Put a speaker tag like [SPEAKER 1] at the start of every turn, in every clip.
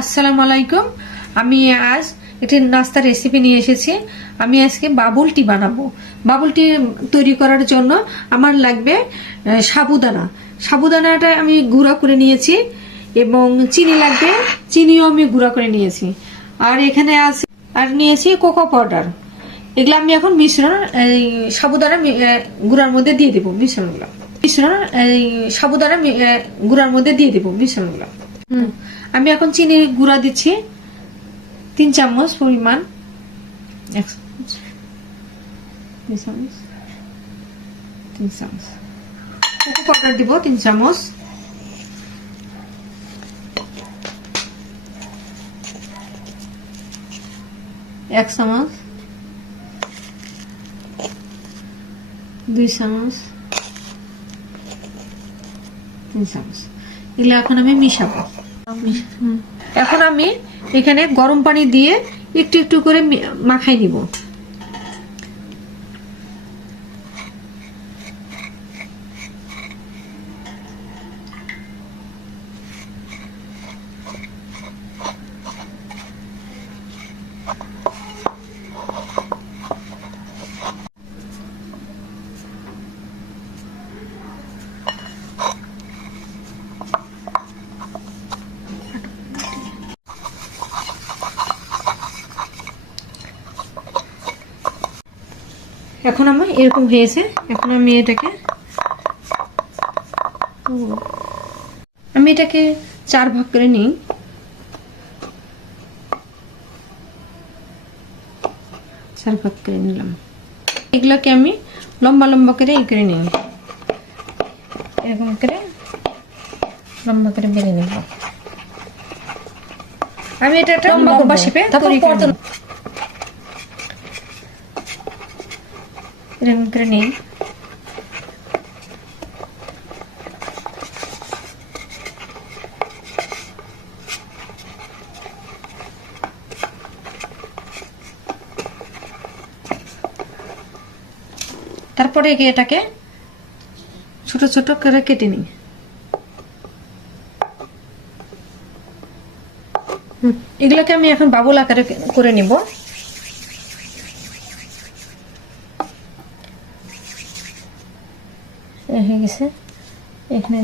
[SPEAKER 1] আসসালামু আলাইকুম। আমি আজ একটি নাস্তার রেসিপি নিয়ে এসেছি। আমি আজকে বাবুলটি বানাবো। বাবুলটি তৈরি করার জন্য আমার লাগবে সাবুদানা। সাবুদানাটা আমি গুঁড়া করে নিয়েছি এবং চিনি লাগবে, চিনিও আমি গুঁড়া করে নিয়েছি। আর এখানে আছে, আর নিয়েছি কোকো পাউডার। এগুলো আমি এখন মিশ্রণ, এই সাবুদানা গুঁড়ার মধ্যে দিয়ে দেবো মিশ্রণগুলো। মিশ্রণ, এই সাবুদানা গুঁড়ার মধ্যে দিয়ে দেবো মিশ্রণগুলো। আমি এখন চিনি গুঁড়া দিচ্ছি। তিন চামচ পরিমাণ। এক চামচ। দুই চামচ। তিন চামচ। কোকো পাউডার দিব, তিন চামচ। এক চামচ। দুই চামচ। তিন চামচ। এগুলো এখন আমি মিশাবো। এখন আমি এখানে গরম পানি দিয়ে একটু একটু করে মাখাই নিব। এখন আমার এরকম হয়েছে। এখন আমি এটাকে আমি এটাকে চার ভাগ করে নিই। চার ভাগ করে নিলাম। এগুলোকে আমি লম্বা লম্বা করে ই করে নিই এরকম করে লম্বা করে বেড়ে নেব আমি এটা একটা লম্বা শেপে তৈরি করে নেব। করে তারপরে গিয়ে এটাকে ছোট ছোট করে কেটে নিই। এগুলোকে আমি এখন বাবুল আকারে করে নিব। হয়ে গেছে। এখানে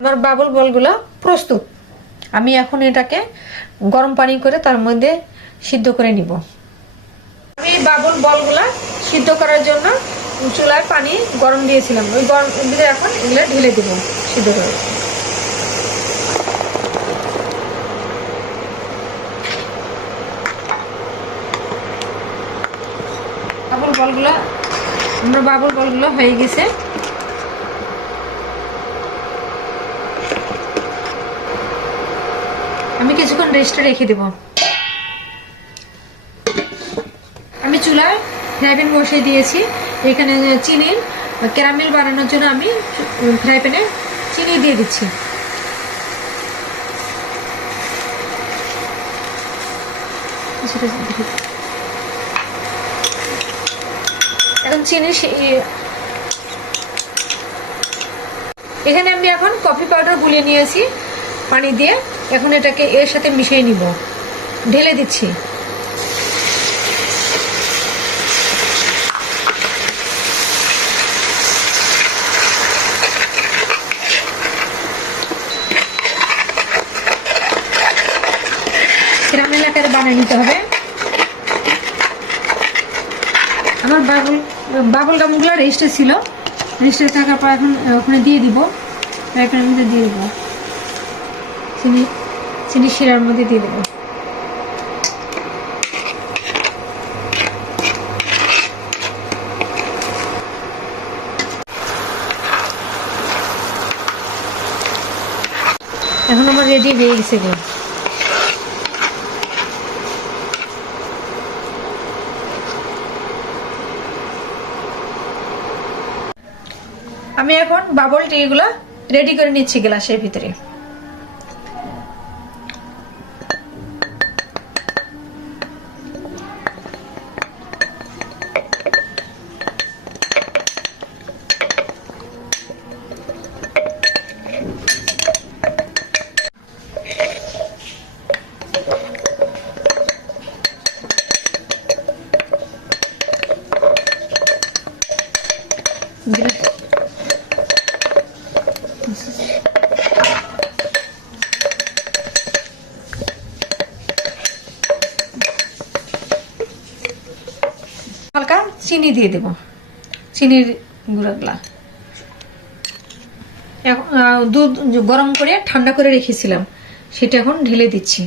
[SPEAKER 1] আমার বাবুল বলগুলো প্রস্তুত। আমি এখন এটাকে গরম পানি করে তার মধ্যে সিদ্ধ করে নিব। আমি বাবুল বলগুলা সিদ্ধ করার জন্য চুলায় পানি গরম দিয়েছিলাম। ওই গরম দিয়ে এখন এগুলো ঢেলে দিব সিদ্ধ করে। বাবুল বলগুলো, আমার বাবুল বলগুলো হয়ে গেছে। আমি কিছুক্ষণ রেস্টে রেখে দেব। ফ্রাই প্যান বসিয়ে দিয়েছি। এখানে চিনি, ক্যারামেল বানানোর জন্য আমি ফ্রাই প্যানে চিনি দিয়ে দিচ্ছি। এখন চিনি এখানে আমি এখন কফি পাউডার গুলিয়ে নিয়েছি, পানি দিয়ে। এখন এটাকে এর সাথে মিশিয়ে নিব। ঢেলে দিচ্ছি। বানিয়ে নিতে হবে। আমার বাবুল বাবুল রেস্টে ছিল। রেস্টে থাকার পর এখন ওখানে দিয়ে দিব। মধ্যে দিয়ে দিব। চিনি চিনি শিরার মধ্যে দিয়ে দেবো। এখন আমার রেডি হয়ে গেছে আমি এখন বাবল টি গুলা রেডি করে নিচ্ছি গ্লাসের ভিতরে। গ্লা- হালকা চিনি দিয়ে দেব। চিনির গুঁড়োগুলা এখন দুধ গরম করে ঠান্ডা করে রেখেছিলাম, সেটা এখন ঢেলে দিচ্ছি।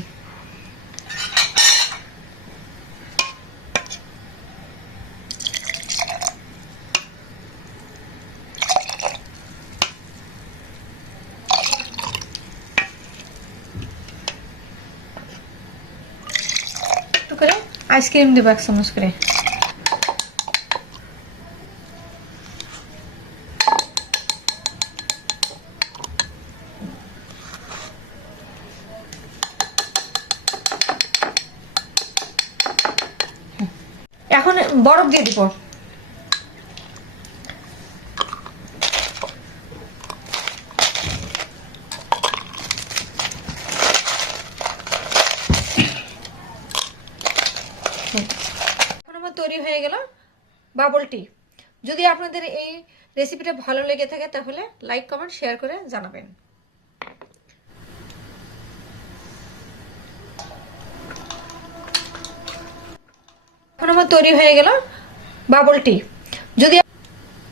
[SPEAKER 1] করে আইসক্রিম দেবো এক করে এখন বরফ দিয়ে দিব। তৈরি হয়ে গেল বাবল টি যদি আপনাদের এই রেসিপিটা ভালো লেগে থাকে তাহলে লাইক কমেন্ট শেয়ার করে জানাবেন। এখন আমার তৈরি হয়ে গেল বাবল টি